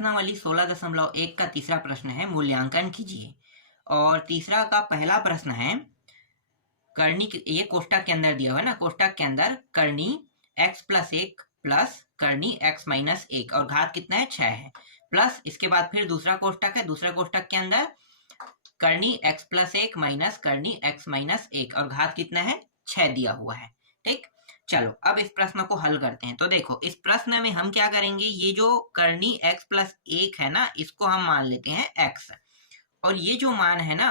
प्रश्नावली 16.1 का तीसरा प्रश्न है, मूल्यांकन कीजिए। और तीसरा का पहला प्रश्न है, करनी, ये कोष्टक के अंदर दिया हुआ है ना, कोष्टक के अंदर करनी x+1 प्लस करनी x-1 और घात कितना है 6 है, प्लस इसके बाद फिर दूसरा कोष्टक है, दूसरा कोष्टक के अंदर करनी x+1 माइनस करनी x-1 और घात कितना है 6 दिया हुआ है। ठीक, चलो अब इस प्रश्न को हल करते हैं। तो देखो इस प्रश्न में हम क्या करेंगे, ये जो करनी x+1 है ना, इसको हम मान लेते हैं x, और ये जो मान है ना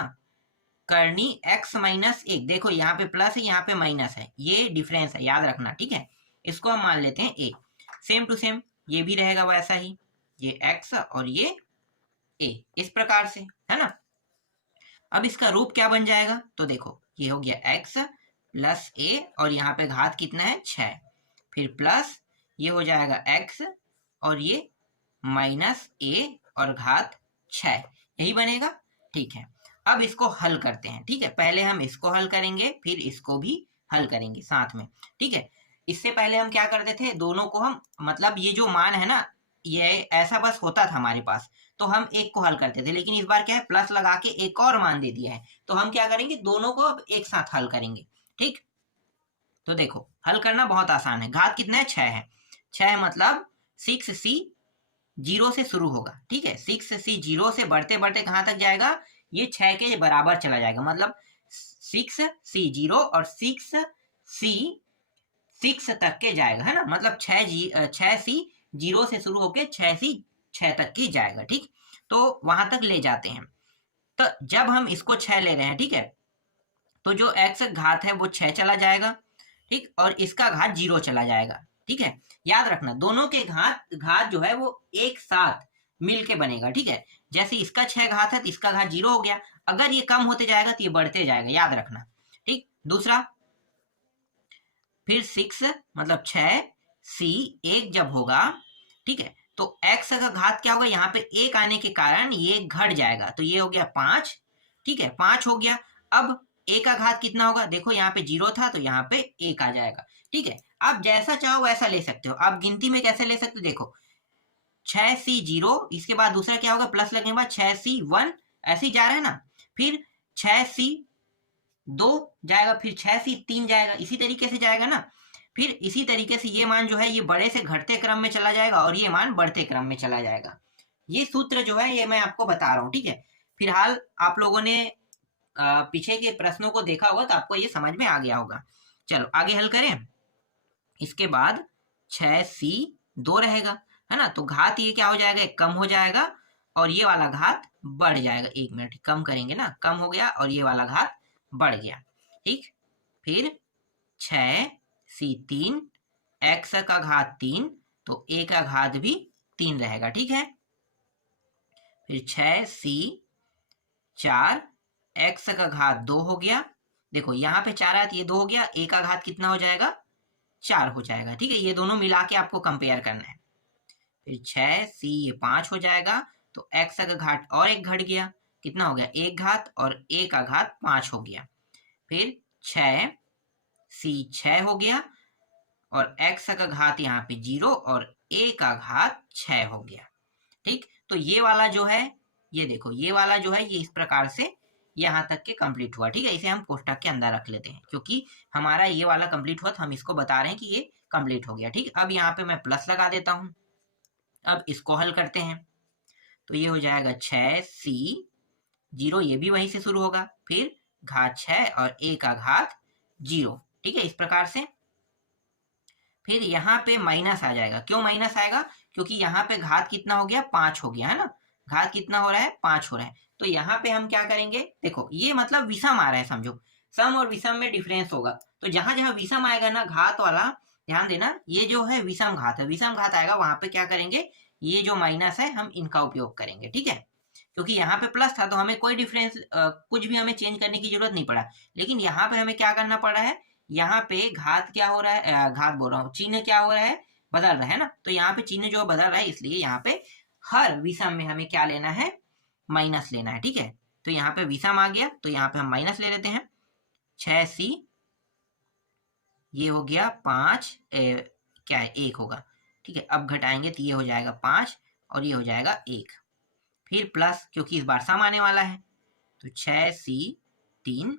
करनी x-1, देखो यहाँ पे प्लस है यहाँ पे माइनस है, ये डिफरेंस है, याद रखना। ठीक है, इसको हम मान लेते हैं a। सेम टू सेम ये भी रहेगा वैसा ही, ये x और ये a, इस प्रकार से, है ना। अब इसका रूप क्या बन जाएगा, तो देखो ये हो गया x प्लस a और यहाँ पे घात कितना है 6, फिर प्लस ये हो जाएगा x और ये माइनस a और घात 6, यही बनेगा। ठीक है, अब इसको हल करते हैं। ठीक है, पहले हम इसको हल करेंगे फिर इसको भी हल करेंगे साथ में। ठीक है, इससे पहले हम क्या करते थे, दोनों को हम, मतलब ये जो मान है ना, ये ऐसा बस होता था हमारे पास, तो हम एक को हल करते थे, लेकिन इस बार क्या है, प्लस लगा के एक और मान दे दिया है, तो हम क्या करेंगे, दोनों को अब एक साथ हल करेंगे। ठीक, तो देखो हल करना बहुत आसान है। घात कितना है 6 है, 6 मतलब 6c 0 से शुरू होगा। ठीक है, 6c 0 से बढ़ते बढ़ते कहां तक जाएगा, ये 6 के बराबर चला जाएगा, मतलब 6c 0 और 6c 6 तक के जाएगा, है ना, मतलब 6c 0 से शुरू होके 6c 6 तक की जाएगा। ठीक, तो वहां तक ले जाते हैं। तो जब हम इसको 6 ले रहे हैं, ठीक है, तो जो x घात है वो 6 चला जाएगा। ठीक, और इसका घात 0 चला जाएगा। ठीक है, याद रखना दोनों के घात जो है वो एक साथ मिलके बनेगा। ठीक है, जैसे इसका 6 घात है तो इसका घात 0 हो गया, अगर ये कम होते जाएगा तो ये बढ़ते जाएगा, याद रखना। ठीक, दूसरा फिर 6 मतलब 6c 1 जब होगा, ठीक है, तो x का घात क्या होगा, यहाँ पे 1 आने के कारण ये घट जाएगा, तो ये हो गया 5। ठीक है, 5 हो गया। अब a का घात कितना होगा, देखो यहाँ पे 0 था तो यहाँ पे 1 आ जाएगा। ठीक है, आप जैसा चाहो वैसा ले सकते हो, आप गिनती में कैसे ले सकते हो, देखो 6c 0, इसके बाद दूसरा क्या होगा, प्लस लगने के बाद 6c 1, ऐसे ही जा रहा है ना, फिर 6c 2 जाएगा, फिर 6c 3 जाएगा, इसी तरीके से जाएगा ना। फिर इसी तरीके से ये मान जो है ये बड़े से घटते क्रम में चला जाएगा और ये मान बढ़ते क्रम में चला जाएगा। ये सूत्र जो है ये मैं आपको बता रहा हूँ। ठीक है, फिलहाल आप लोगों ने पीछे के प्रश्नों को देखा होगा तो आपको ये समझ में आ गया होगा। चलो आगे हल करें। इसके बाद 6c 2 रहेगा, है ना, तो घात ये क्या हो जाएगा, कम हो जाएगा और ये वाला घात बढ़ जाएगा। 1 मिनट, कम करेंगे ना, कम हो गया और ये वाला घात बढ़ गया। ठीक, फिर 6c 3 x का घात 3, तो a का घात भी 3 रहेगा। ठीक है, फिर 6c 4 x का घात 2 हो गया, देखो यहाँ पे 4 आया तो ये 2 हो गया, a का घात कितना हो जाएगा 4 हो जाएगा। ठीक है, ये दोनों मिला के आपको कंपेयर करना है। फिर 6c ये 5 हो जाएगा, तो x का घात और एक घट गया, कितना हो गया 1 घात और a का घात 5 हो गया। फिर 6c 6 हो गया और x का घात यहाँ पे 0 और a का घात 6 हो गया। ठीक, तो ये वाला जो है, ये देखो ये वाला जो है ये इस प्रकार से यहाँ तक के कंप्लीट हुआ। ठीक है, इसे हम कोष्टक के अंदर रख लेते हैं क्योंकि हमारा ये वाला कंप्लीट हुआ तो हम इसको बता रहे हैं कि ये कंप्लीट हो गया। ठीक, अब यहाँ पे मैं प्लस लगा देता हूँ। अब इसको हल करते हैं, तो ये हो जाएगा 6c 0, ये भी वहीं से शुरू होगा, फिर घात 6 और a का घात 0। ठीक है, इस प्रकार से फिर यहाँ पे माइनस आ जाएगा। क्यों माइनस आएगा, क्योंकि यहाँ पे घात कितना हो गया 5 हो गया, है ना, घात कितना हो रहा है 5 हो रहा है। तो यहाँ पे हम क्या करेंगे, देखो ये मतलब विषम आ रहा है, समझो सम और विषम में डिफरेंस होगा, तो जहां जहां विषम आएगा ना घात वाला, ध्यान देना ये जो है विषम घात है, विषम घात आएगा वहां पे क्या करेंगे, ये जो माइनस है हम इनका उपयोग करेंगे। ठीक है, क्योंकि यहाँ पे प्लस था तो हमें कोई डिफरेंस कुछ भी हमें चेंज करने की जरूरत नहीं पड़ा, लेकिन यहाँ पे हमें क्या करना पड़ रहा है, यहाँ पे घात क्या हो रहा है, घात बोल रहा हूँ, चिन्ह क्या हो रहा है, बदल रहा है ना, तो यहाँ पे चिन्ह जो बदल रहा है, इसलिए यहाँ पे हर विषम में हमें क्या लेना है, माइनस लेना है। ठीक है, तो यहाँ पे विषम आ गया तो यहाँ पे हम माइनस ले लेते हैं। 6c ये हो गया 5 क्या है 1 होगा। ठीक है, अब घटाएंगे तो ये हो जाएगा 5 और ये हो जाएगा 1। फिर प्लस, क्योंकि इस बार सम आने वाला है, तो 6c 3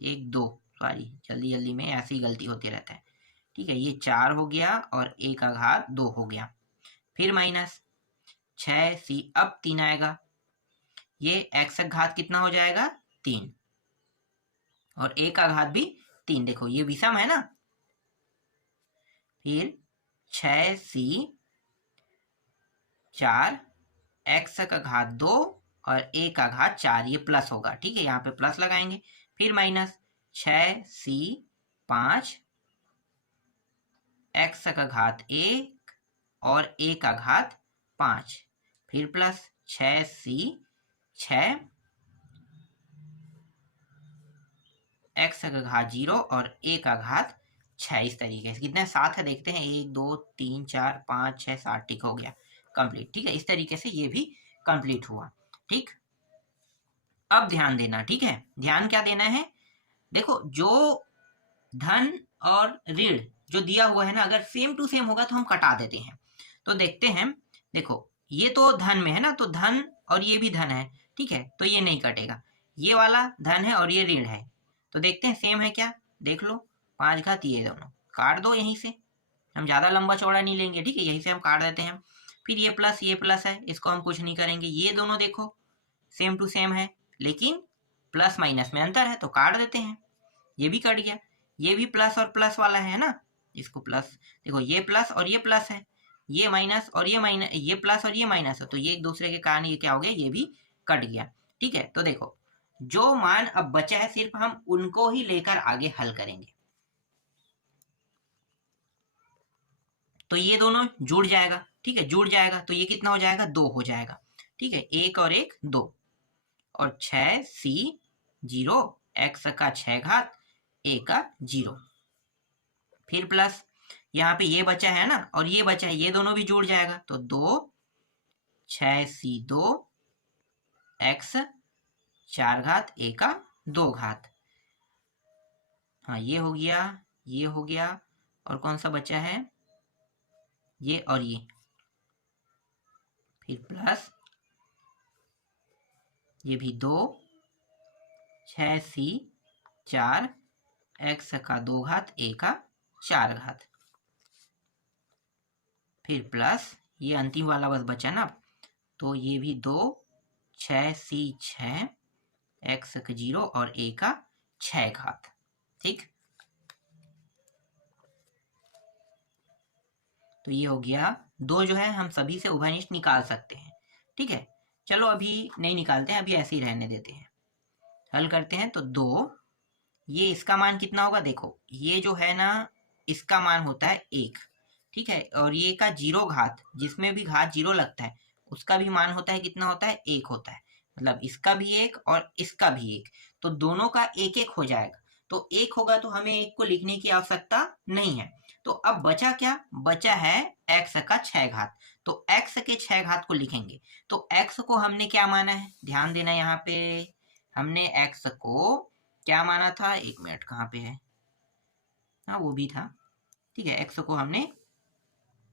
1 2, सॉरी जल्दी जल्दी में ऐसी गलती होती रहता है, ठीक है। ये 4 हो गया और 1 का घात 2 हो गया। फिर माइनस 6c, अब 3 आएगा, ये x का घात कितना हो जाएगा 3 और a का घात भी 3, देखो ये विषम है ना। फिर 6c 4 x का घात 2 और a का घात 4, ये प्लस होगा, ठीक है, यहाँ पे प्लस लगाएंगे। फिर माइनस 6c 5 x का घात 1 और a का घात 5, फिर प्लस 6c 6 x का घात 0 और a का घात 6। इस तरीके से कितने 7 है देखते हैं, 1 2 3 4 5 6 7, ठीक हो गया कंप्लीट, ठीक है। इस तरीके से ये भी कंप्लीट हुआ, ठीक। अब ध्यान देना, ठीक है, ध्यान क्या देना है, देखो जो धन और ऋण जो दिया हुआ है ना, अगर सेम टू सेम होगा तो हम कटा देते हैं। तो देखते हैं, देखो ये तो धन में है ना, तो धन और ये भी धन है, ठीक है, तो ये नहीं कटेगा। ये वाला धन है और ये ऋण है, तो देखते हैं सेम है क्या, देख लो 5 घात, ये दोनों काट दो यहीं से, हम ज़्यादा लंबा चौड़ा नहीं लेंगे, ठीक है, यहीं से हम काट देते हैं। फिर ये प्लस है, इसको हम कुछ नहीं करेंगे। ये दोनों देखो सेम टू सेम है, लेकिन प्लस माइनस में अंतर है, तो काट देते हैं। ये भी कट गया, ये भी प्लस और प्लस वाला है ना, इसको प्लस, देखो ये प्लस और ये प्लस है, ये माइनस और ये माइनस, ये प्लस और ये माइनस है, तो ये एक दूसरे के कारण ये क्या हो गया, ये भी कट गया, ठीक है। तो देखो जो मान अब बचा है सिर्फ हम उनको ही लेकर आगे हल करेंगे। तो ये दोनों जुड़ जाएगा, ठीक है, जुड़ जाएगा, तो ये कितना हो जाएगा 2 हो जाएगा, ठीक है, 1 और 1 2, और 6c 0 x का 6 घात a का 0, फिर प्लस यहाँ पे ये बचा है ना और ये बचा है, ये दोनों भी जुड़ जाएगा, तो 2 6c 2 x 4 घात a का 2 घात, हाँ ये हो गया, ये हो गया, और कौन सा बचा है, ये और ये, फिर प्लस ये भी 2 6c 4 x का 2 घात a का 4 घात, फिर प्लस ये अंतिम वाला बस बचा ना, तो ये भी 2 6c 6 x का 0 और a का 6 घात, ठीक। तो ये हो गया, 2 जो है हम सभी से उभयनिष्ठ निकाल सकते हैं, ठीक है। चलो अभी नहीं निकालते हैं, अभी ऐसे ही रहने देते हैं, हल करते हैं। तो 2, ये इसका मान कितना होगा, देखो ये जो है ना इसका मान होता है 1, ठीक है, और ये का 0 घात, जिसमें भी घात 0 लगता है उसका भी मान होता है, कितना होता है 1 होता है, मतलब इसका भी 1 और इसका भी 1, तो दोनों का 1 1 हो जाएगा। तो 1 होगा तो हमें 1 को लिखने की आवश्यकता नहीं है। तो अब बचा क्या, बचा है x का 6 घात, तो x के 6 घात को लिखेंगे। तो x को हमने क्या माना है, ध्यान देना, यहाँ पे हमने x को क्या माना था, 1 मिनट कहाँ पे है, हाँ वो भी था, ठीक है, x को हमने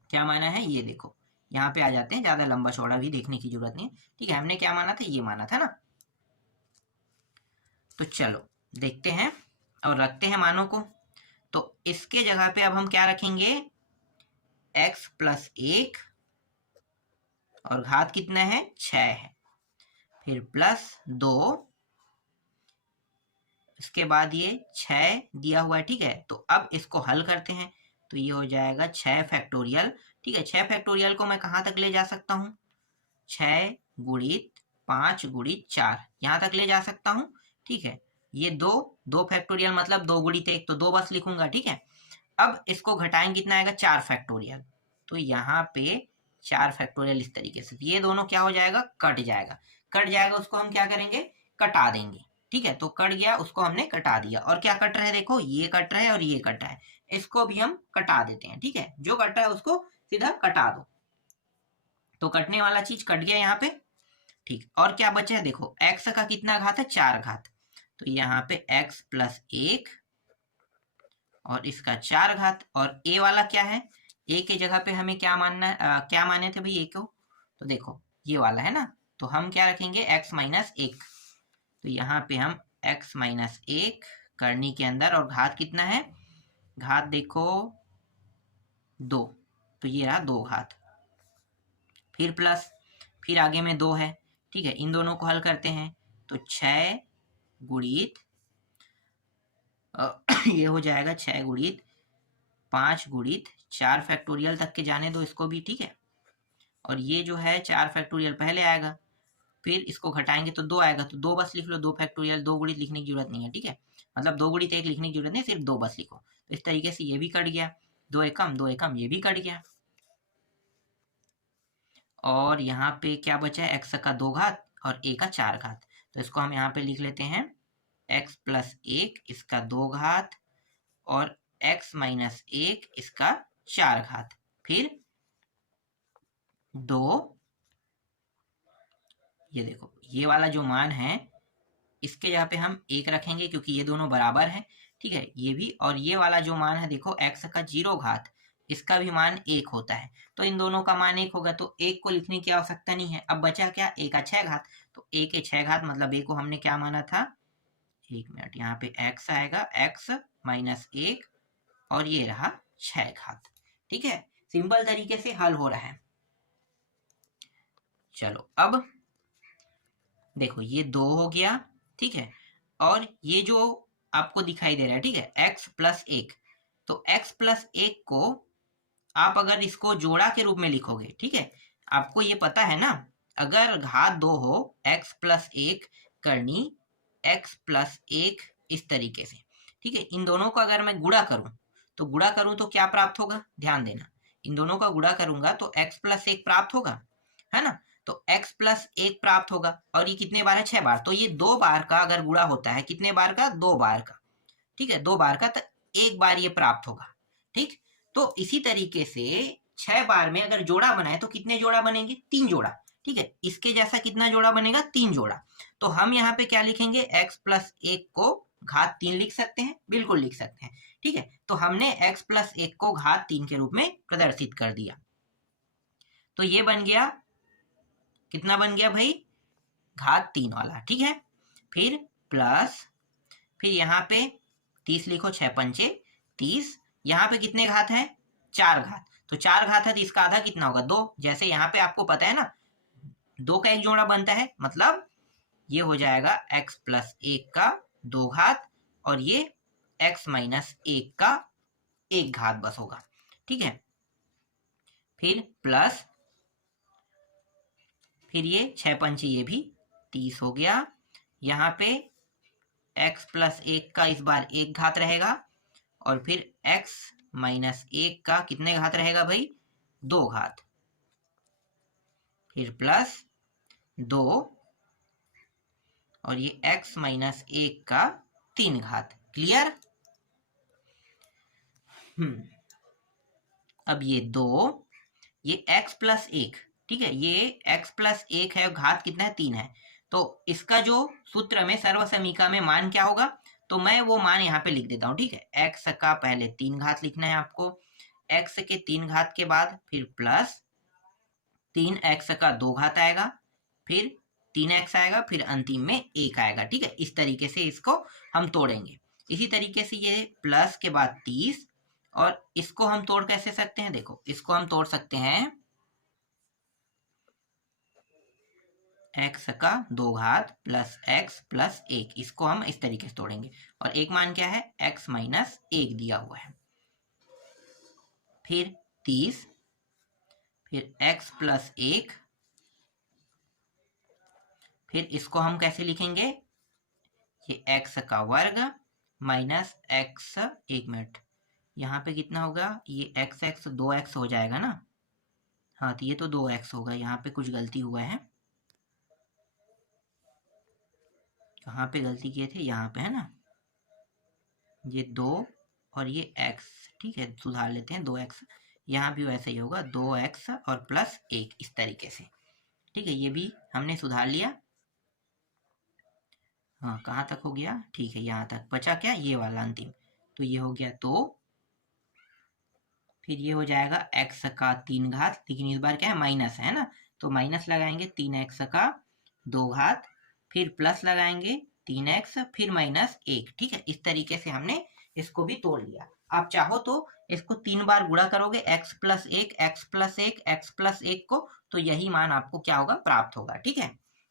क्या माना है, ये देखो यहाँ पे आ जाते हैं, ज्यादा लंबा चौड़ा भी देखने की जरूरत नहीं, ठीक है, हमने क्या माना था, ये माना था ना। तो चलो देखते हैं और रखते हैं मानों को। तो इसके जगह पे अब हम क्या रखेंगे, x प्लस 1 और घात कितना है 6 है, फिर प्लस 2, इसके बाद ये 6 दिया हुआ है, ठीक है। तो अब इसको हल करते हैं, तो ये हो जाएगा 6 फैक्टोरियल, ठीक है। 6 फैक्टोरियल को मैं कहाँ तक ले जा सकता हूँ, 6 गुणित 5 गुणित 4, यहाँ तक ले जा सकता हूँ, ठीक है। ये 2 फैक्टोरियल मतलब 2 गुणित 1, तो 2 बस लिखूंगा, ठीक है। अब इसको घटाएंगे, कितना आएगा 4 फैक्टोरियल, तो यहाँ पे 4 फैक्टोरियल इस तरीके से, ये दोनों क्या हो जाएगा, कट जाएगा, कट जाएगा, उसको हम क्या करेंगे, कटा देंगे, ठीक है। तो कट गया, उसको हमने कटा दिया, और क्या कट रहा है, देखो ये कट रहा है और ये कट रहा है, इसको भी हम कटा देते हैं, ठीक है। जो कट रहा है उसको सीधा कटा दो, तो कटने वाला चीज कट गया यहाँ पे, ठीक। और क्या बचा है, देखो x का कितना घात है 4 घात, तो यहाँ पे x प्लस 1 और इसका 4 घात, और a वाला क्या है, ए के जगह पे हमें क्या मानना क्या माने थे भाई ए को, तो देखो ये वाला है ना, तो हम क्या रखेंगे x माइनस एक, तो यहाँ पे हम x माइनस एक करनी के अंदर, और घात कितना है, घात देखो 2, तो ये रहा 2 घात, फिर प्लस, फिर आगे में 2 है, ठीक है, इन दोनों को हल करते हैं तो 6 गुणित ये हो जाएगा 6 गुणित 5 गुणित 4 फैक्टोरियल तक के जाने दो इसको भी, ठीक है, और ये जो है 4 फैक्टोरियल पहले आएगा, फिर इसको घटाएंगे तो 2 आएगा, तो 2 बस लिख लो, 2 फैक्टोरियल, 2 गुणित लिखने की जरूरत नहीं है, ठीक है, मतलब 2 गुणित 1 लिखने की जरूरत नहीं, सिर्फ 2 बस लिखो, तो इस तरीके से ये भी कट गया, 2 एकम ये भी कट गया, और यहाँ पे क्या बचा है, x का 2 घात और a का 4 घात, तो इसको हम यहाँ पे लिख लेते हैं x प्लस 1 इसका 2 घात और x माइनस 1 इसका 4 घात, फिर 2, ये देखो ये वाला जो मान है इसके जगह पे हम 1 रखेंगे क्योंकि ये दोनों बराबर हैं, ठीक है, ये भी, और ये वाला जो मान है देखो x का 0 घात, इसका भी मान 1 होता है, तो इन दोनों का मान 1 होगा, तो 1 को लिखने की आवश्यकता नहीं है, अब बचा क्या, a का 6 घात, तो a के 6 घात मतलब a को हमने क्या माना था, 1 मिनट, यहाँ पे x आएगा, x माइनस 1 और ये रहा 6 घात, ठीक है, सिंपल तरीके से हल हो रहा है। चलो अब देखो ये 2 हो गया, ठीक है, और ये जो आपको दिखाई दे रहा है, ठीक है, x प्लस 1, तो x प्लस 1 को आप अगर इसको जोड़ा के रूप में लिखोगे, ठीक है, आपको ये पता है ना, अगर घात 2 हो x प्लस 1 करनी x प्लस 1 इस तरीके से, ठीक है, इन दोनों को अगर मैं गुणा करूं तो क्या प्राप्त होगा, ध्यान देना, इन दोनों का गुणा करूंगा तो x प्लस 1 प्राप्त होगा, है ना, तो x प्लस 1 प्राप्त होगा, और ये कितने बार है, 6 बार, तो ये 2 बार का अगर गुणा होता है, कितने बार का, 2 बार का, ठीक है, 2 बार का, तो 1 बार ये प्राप्त होगा, ठीक, तो इसी तरीके से 6 बार में अगर जोड़ा बनाए तो कितने जोड़ा बनेंगे, 3 जोड़ा, ठीक है, इसके जैसा कितना जोड़ा बनेगा, 3 जोड़ा, तो हम यहाँ पे क्या लिखेंगे, x प्लस 1 को घात 3 लिख सकते हैं, बिल्कुल लिख सकते हैं, ठीक है, तो हमने x प्लस 1 को घात 3 के रूप में प्रदर्शित कर दिया, तो ये बन गया, कितना बन गया भाई, घात 3 वाला, ठीक है, फिर प्लस, फिर यहाँ पे 30 लिखो, 6 पंचे 30, यहाँ पे कितने घात है, 4 घात, तो 4 घात है तो इसका आधा कितना होगा, 2, जैसे यहाँ पे आपको पता है ना 2 का एक जोड़ा बनता है, मतलब ये हो जाएगा x प्लस 1 का 2 घात और ये x माइनस 1 का 1 घात बस होगा, ठीक है, फिर प्लस, फिर ये 6 पंचे ये भी 30 हो गया, यहाँ पे x प्लस 1 का इस बार 1 घात रहेगा और फिर x माइनस 1 का कितने घात रहेगा भाई, 2 घात, फिर प्लस 2 और ये x माइनस 1 का 3 घात, क्लियर, अब ये 2, ये x प्लस 1, ठीक है, ये x प्लस 1 है, घात कितना है, 3 है, तो इसका जो सूत्र में सर्वसमीका में मान क्या होगा, तो मैं वो मान यहाँ पे लिख देता हूँ, ठीक है, x का पहले 3 घात लिखना है आपको, x के 3 घात के बाद फिर प्लस 3x का 2 घात आएगा, फिर 3x आएगा, फिर अंतिम में 1 आएगा, ठीक है, इस तरीके से इसको हम तोड़ेंगे, इसी तरीके से ये प्लस के बाद 30, और इसको हम तोड़ कैसे सकते हैं, देखो इसको हम तोड़ सकते हैं x का 2 घात प्लस x प्लस 1, इसको हम इस तरीके से तोड़ेंगे, और एक मान क्या है, x माइनस 1 दिया हुआ है, फिर 30, फिर x प्लस 1, फिर इसको हम कैसे लिखेंगे, ये x का वर्ग माइनस x, 1 मिनट, यहाँ पे कितना होगा, ये x 2x हो जाएगा ना, हाँ तो ये तो 2x होगा, यहाँ पे कुछ गलती हुआ है, कहाँ पे गलती किए थे, यहाँ पे है ना, ये 2 और ये x, ठीक है, सुधार लेते हैं, 2x, यहाँ भी वैसे ही होगा 2x और प्लस 1 इस तरीके से, ठीक है, ये भी हमने सुधार लिया, हाँ कहाँ तक हो गया, ठीक है, यहाँ तक बचा क्या, ये वाला अंतिम, तो ये हो गया, तो फिर ये हो जाएगा x का 3 घात, लेकिन इस बार क्या है माइनस है ना, तो माइनस लगाएंगे 3x का 2 घात, फिर प्लस लगाएंगे 3x, फिर माइनस 1। ठीक है, इस तरीके से हमने इसको भी तोड़ लिया। आप चाहो तो इसको 3 बार गुणा करोगे x plus 1 x plus 1 x plus 1 को, तो यही मान आपको क्या होगा प्राप्त होगा। ठीक है,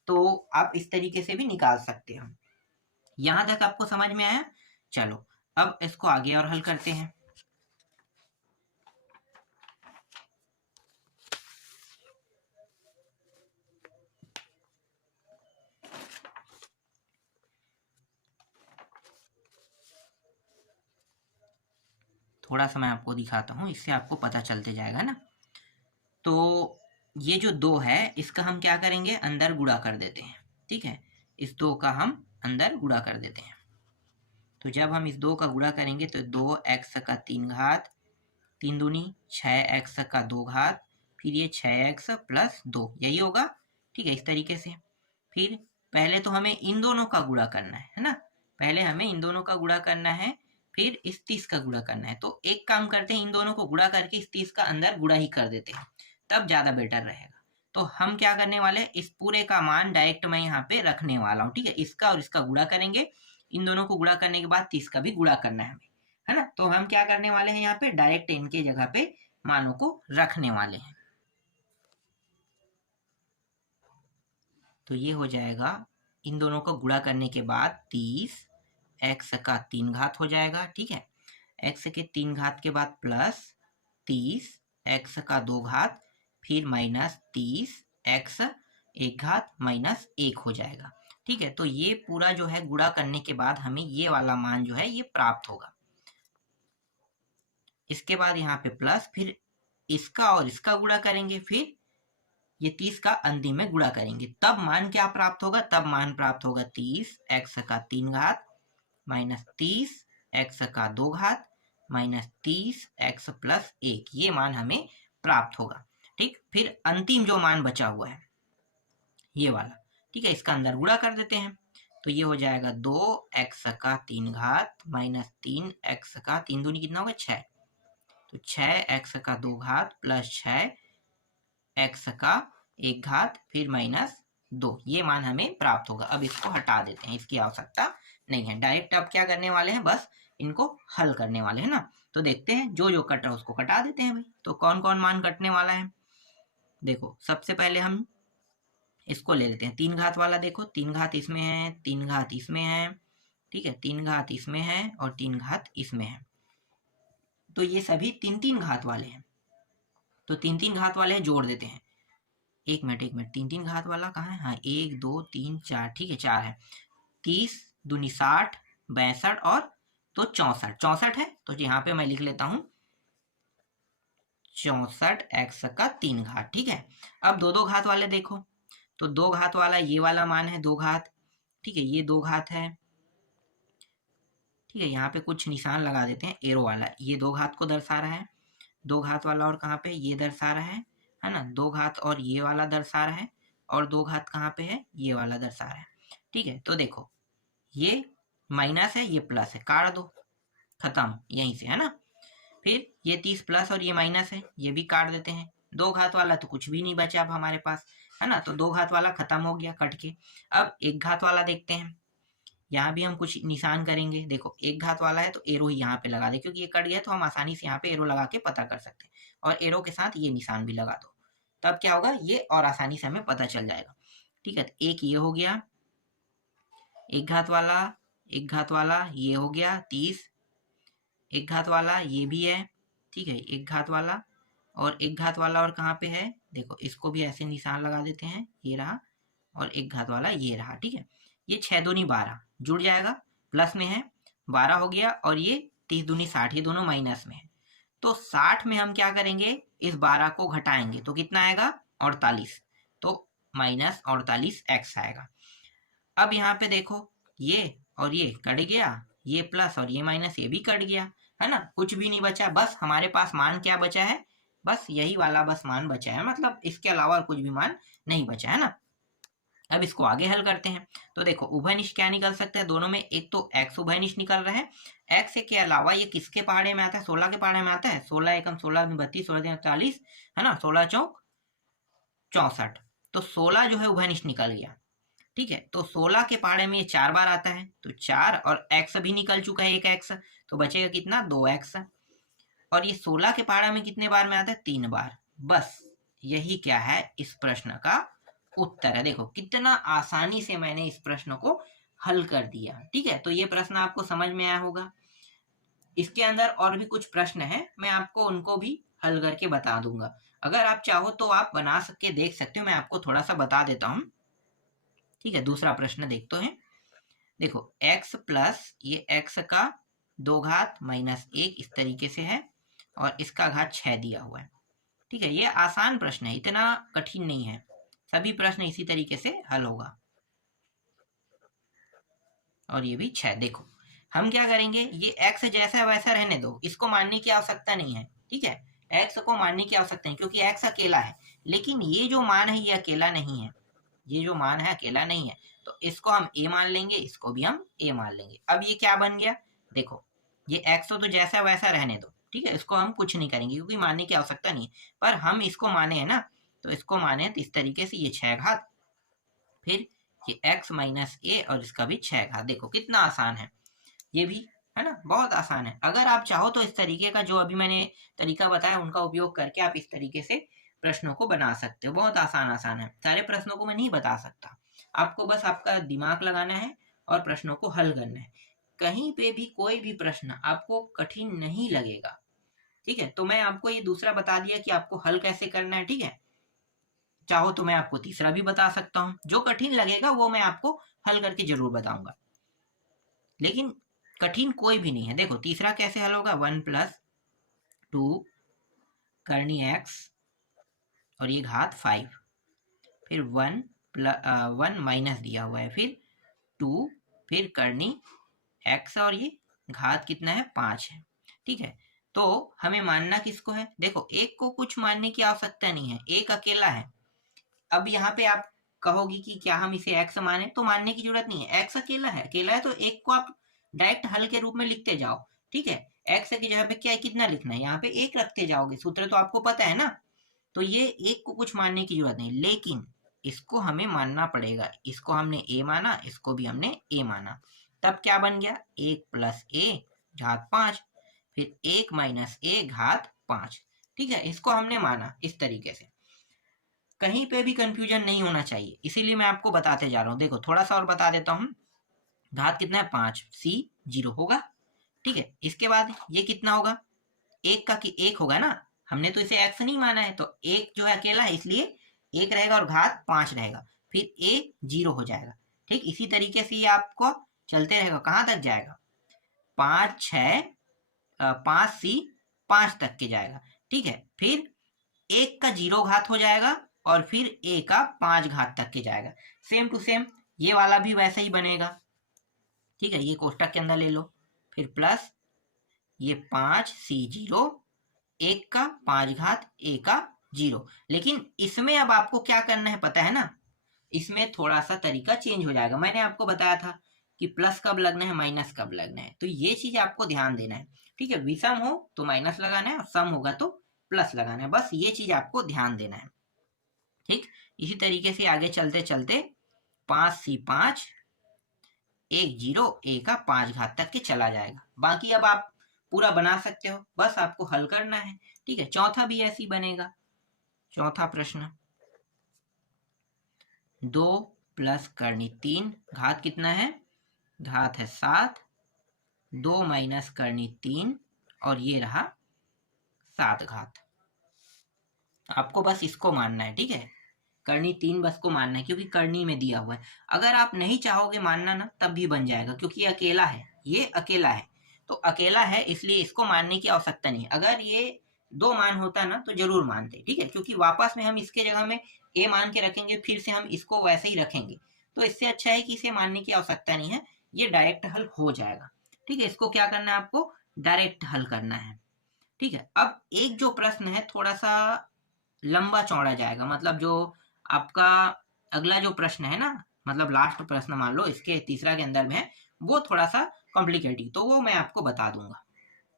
तो आप इस तरीके से भी निकाल सकते हो। यहां तक आपको समझ में आया? चलो अब इसको आगे और हल करते हैं। थोड़ा सा मैं आपको दिखाता हूँ, इससे आपको पता चलते जाएगा ना। तो ये जो 2 है इसका हम क्या करेंगे, अंदर गुणा कर देते हैं। ठीक है, इस 2 का हम अंदर गुणा कर देते हैं। तो जब हम इस 2 का गुणा करेंगे तो 2x का 3 घात, 3 दूनी 6x का 2 घात, फिर ये 6x प्लस 2, यही होगा। ठीक है, इस तरीके से। फिर पहले तो हमें इन दोनों का गुणा करना है ना, पहले हमें इन दोनों का गुणा करना है, फिर इस 30 का गुणा करना है। तो एक काम करते हैं, इन दोनों को गुणा करके इस 30 का अंदर गुणा ही कर देते हैं, तब ज़्यादा बेटर रहेगा। तो हम क्या करने वाले हैं, इस पूरे का मान डायरेक्ट मैं यहाँ पे रखने वाला हूँ। ठीक है, इसका और इसका गुणा करेंगे, इन दोनों को गुणा करने के बाद 30 का भी गुणा करना है हमें, है ना। तो हम क्या करने वाले हैं, यहाँ पे डायरेक्ट इनके जगह पे मानों को रखने वाले हैं। तो ये हो जाएगा, इन दोनों को गुणा करने के बाद 30 x का 3 घात हो जाएगा। ठीक है, x के 3 घात के बाद प्लस 30 x का 2 घात, फिर माइनस 30 x 1 घात माइनस 1 हो जाएगा। ठीक है, तो ये पूरा जो है गुणा करने के बाद हमें ये वाला मान जो है ये प्राप्त होगा। इसके बाद यहाँ पे प्लस, फिर इसका और इसका गुणा करेंगे, फिर ये 30 का अंतिम में गुणा करेंगे, तब मान क्या प्राप्त होगा, तब मान प्राप्त होगा 30 x का 3 घात माइनस 30 x का 2 घात माइनस 30 x प्लस 1, ये मान हमें प्राप्त होगा। ठीक, फिर अंतिम जो मान बचा हुआ है ये वाला, ठीक है, इसका अंदर गुणा कर देते हैं। तो ये हो जाएगा 2x का 3 घात माइनस 3x का 3 दूनी कितना होगा 6, तो 6x का 2 घात प्लस 6x का 1 घात फिर माइनस 2, ये मान हमें प्राप्त होगा। अब इसको हटा देते हैं, इसकी आवश्यकता नहीं है। डायरेक्ट अब क्या करने वाले हैं, बस इनको हल करने वाले हैं ना। तो देखते हैं, जो जो कट रहा है उसको कटा देते हैं भाई। तो कौन कौन मान कटने वाला है, देखो सबसे पहले हम इसको ले लेते हैं 3 घात वाला। देखो 3 घात इसमें है, 3 घात इसमें है, ठीक है, 3 घात इसमें है और 3 घात इसमें है। तो ये सभी 3-3 घात वाले हैं, तो 3-3 घात वाले हैं, जोड़ देते हैं। एक मिनट 3-3 घात वाला कहाँ है, हाँ 1 2 3 4, ठीक है 4 है। 30 दूनी 60 62 और तो 64 है, तो यहाँ पे मैं लिख लेता हूँ 64x का 3 घात। ठीक है, अब 2-2 घात वाले देखो, तो 2 घात वाला ये वाला मान है 2 घात, ठीक है, ये 2 घात है। ठीक है, यहाँ पे कुछ निशान लगा देते हैं एरो वाला, ये 2 घात को दर्शा रहा है। 2 घात वाला और कहाँ पे, ये दर्शा रहा है ना, 2 घात और ये वाला दर्शा रहा है, और 2 घात कहाँ पे है, ये वाला दर्शा रहा है। ठीक है, तो देखो ये माइनस है, ये प्लस है, काट दो, खत्म यहीं से, है ना। फिर ये 30 प्लस और ये माइनस है, ये भी काट देते हैं। 2 घात वाला तो कुछ भी नहीं बचा अब हमारे पास, है ना, तो 2 घात वाला खत्म हो गया कट के। अब 1 घात वाला देखते हैं, यहाँ भी हम कुछ निशान करेंगे। देखो 1 घात वाला है तो एरो ही यहाँ पे लगा दे, क्योंकि ये कट गया तो हम आसानी से यहाँ पे एरो लगा के पता कर सकते हैं, और एरो के साथ ये निशान भी लगा दो, तब क्या होगा, ये और आसानी से हमें पता चल जाएगा। ठीक है, तो एक ये हो गया 1 घात वाला, 1 घात वाला ये हो गया 30, 1 घात वाला ये भी है, ठीक है, 1 घात वाला और 1 घात वाला और कहाँ पे है, देखो इसको भी ऐसे निशान लगा देते हैं, ये रहा, और 1 घात वाला ये रहा। ठीक है, ये 6 दूनी 12 जुड़ जाएगा, प्लस में है 12 हो गया, और ये 30 दूनी 60, ये दोनों माइनस में है। तो 60 में हम क्या करेंगे, इस 12 को घटाएंगे तो कितना आएगा 48, तो माइनस 48x आएगा। अब यहाँ पे देखो ये और ये कट गया, ये प्लस और ये माइनस ये भी कट गया, है ना, कुछ भी नहीं बचा, बस हमारे पास मान क्या बचा है, बस यही वाला बस मान बचा है, मतलब इसके अलावा कुछ भी मान नहीं बचा है ना। अब इसको आगे हल करते हैं। तो देखो उभयनिष्ठ क्या निकल सकता है दोनों में, एक तो x उभयनिष्ठ निकल रहा है, x के अलावा ये किसके पहाड़े में आता है, 16 के पहाड़े में आता है। 16 एकम 16 32, 16 40 है ना, 16 चौक 64। तो 16 जो है उभयनिष्ठ निकल गया। ठीक है, तो 16 के पहाड़े में ये 4 बार आता है, तो 4 और x भी निकल चुका है, एक x, तो बचेगा कितना, 2x। और ये 16 के पहाड़ा में कितने बार में आता है, 3 बार। बस यही क्या है इस प्रश्न का उत्तर है। देखो कितना आसानी से मैंने इस प्रश्न को हल कर दिया। ठीक है, तो ये प्रश्न आपको समझ में आया होगा। इसके अंदर और भी कुछ प्रश्न हैं, मैं आपको उनको भी हल करके बता दूंगा। अगर आप चाहो तो आप बना सके देख सकते हो, मैं आपको थोड़ा सा बता देता हूँ। ठीक है, दूसरा प्रश्न देखते हैं। देखो x प्लस ये x का 2 घात माइनस 1 इस तरीके से है, और इसका घात 6 दिया हुआ है। ठीक है, ये आसान प्रश्न है, इतना कठिन नहीं है, सभी प्रश्न इसी तरीके से हल होगा। और ये भी 6। देखो हम क्या करेंगे, ये x जैसा वैसा रहने दो, इसको मानने की आवश्यकता नहीं है। ठीक है, x को मानने की आवश्यकता नहीं, क्योंकि x अकेला है। लेकिन ये जो मान है ये अकेला नहीं है, ये जो मान है अकेला नहीं है, तो इसको हम a मान लेंगे, इसको भी हम a मान लेंगे। अब ये क्या बन गया, देखो ये x तो जैसा वैसा रहने दो। ठीक है, इसको हम कुछ नहीं करेंगे क्योंकि मानने की आवश्यकता नहीं है, पर हम इसको माने है ना, तो इसको माने तो इस तरीके से, ये 6 घात, फिर ये x माइनस a और इसका भी 6 घात। देखो कितना आसान है, ये भी है ना, बहुत आसान है। अगर आप चाहो तो इस तरीके का जो अभी मैंने तरीका बताया उनका उपयोग करके आप इस तरीके से प्रश्नों को बना सकते हो। बहुत आसान है, सारे प्रश्नों को मैं नहीं बता सकता, आपको बस आपका दिमाग लगाना है और प्रश्नों को हल करना है। कहीं पे भी कोई भी प्रश्न आपको कठिन नहीं लगेगा। ठीक है, तो मैं आपको ये दूसरा बता दिया कि आपको हल कैसे करना है। ठीक है, चाहो तो मैं आपको तीसरा भी बता सकता हूँ, जो कठिन लगेगा वो मैं आपको हल करके जरूर बताऊंगा, लेकिन कठिन कोई भी नहीं है। देखो तीसरा कैसे हल होगा, 1 प्लस 2 करनी x और ये घात 5, फिर 1 माइनस दिया हुआ है, फिर 2, फिर करनी x और ये घात कितना है, 5 है। ठीक है, तो हमें मानना किसको है, देखो एक को कुछ मानने की आवश्यकता नहीं है, एक अकेला है। अब यहाँ पे आप कहोगी कि क्या हम इसे x माने, तो मानने की जरूरत नहीं है, x अकेला है तो एक को आप डायरेक्ट हल के रूप में लिखते जाओ। ठीक है, x की जगह पे क्या है, कितना लिखना है, यहाँ पे 1 रखते जाओगे, सूत्र तो आपको पता है ना। तो ये एक को कुछ मानने की जरूरत नहीं, लेकिन इसको हमें मानना पड़ेगा। इसको हमने a माना, इसको भी हमने a माना, तब क्या बन गया, 1 प्लस a घात 5, फिर 1 माइनस a घात 5। ठीक है, इसको हमने माना इस तरीके से, कहीं पे भी कंफ्यूजन नहीं होना चाहिए, इसीलिए मैं आपको बताते जा रहा हूँ। देखो थोड़ा सा और बता देता हूँ, घात कितना है, 5, c 0 होगा। ठीक है, इसके बाद ये कितना होगा, एक का कि 1 होगा ना, हमने तो इसे x नहीं माना है, तो 1 जो है अकेला है इसलिए 1 रहेगा और घात 5 रहेगा, फिर a 0 हो जाएगा। ठीक, इसी तरीके से ये आपको चलते रहेगा, कहाँ तक जाएगा, 5 6 5 c 5 तक के जाएगा। ठीक है, फिर 1 का 0 घात हो जाएगा और फिर a का 5 घात तक के जाएगा। सेम टू सेम ये वाला भी वैसा ही बनेगा। ठीक है, ये कोष्टक के अंदर ले लो, फिर प्लस ये 5 c 0, 1 का 5 घात a का 0। लेकिन इसमें अब आपको क्या करना है पता है ना, इसमें थोड़ा सा तरीका चेंज हो जाएगा। मैंने आपको बताया था कि प्लस कब लगना है, माइनस कब लगना है, तो ये चीज आपको ध्यान देना है। ठीक है, विषम हो तो माइनस लगाना है और सम होगा तो प्लस लगाना है, बस ये चीज आपको ध्यान देना है। ठीक, इसी तरीके से आगे चलते चलते 5 c 5 1 0 a का 5 घात तक के चला जाएगा। बाकी अब आप पूरा बना सकते हो, बस आपको हल करना है। ठीक है, चौथा भी ऐसे ही बनेगा। चौथा प्रश्न, 2 प्लस करनी 3 घात कितना है, घात है 7, 2 माइनस करनी 3 और ये रहा 7 घात। आपको बस इसको मानना है। ठीक है, करनी 3 बस को मानना है, क्योंकि करनी में दिया हुआ है। अगर आप नहीं चाहोगे मानना ना, तब भी बन जाएगा, क्योंकि ये अकेला है, ये अकेला है, तो अकेला है इसलिए इसको मानने की आवश्यकता नहीं है। अगर ये 2 मान होता ना तो जरूर मानते। ठीक है, क्योंकि वापस में हम इसके जगह में a मान के रखेंगे, फिर से हम इसको वैसे ही रखेंगे, तो इससे अच्छा है कि इसे मानने की आवश्यकता नहीं है, ये डायरेक्ट हल हो जाएगा। ठीक है, इसको क्या करना है, आपको डायरेक्ट हल करना है। ठीक है, अब एक जो प्रश्न है थोड़ा सा लंबा चौड़ा जाएगा, मतलब जो आपका अगला जो प्रश्न है ना, मतलब लास्ट प्रश्न मान लो इसके तीसरा के अंदर में है, वो थोड़ा सा कॉम्प्लिकेटेड, तो वो मैं आपको बता दूंगा।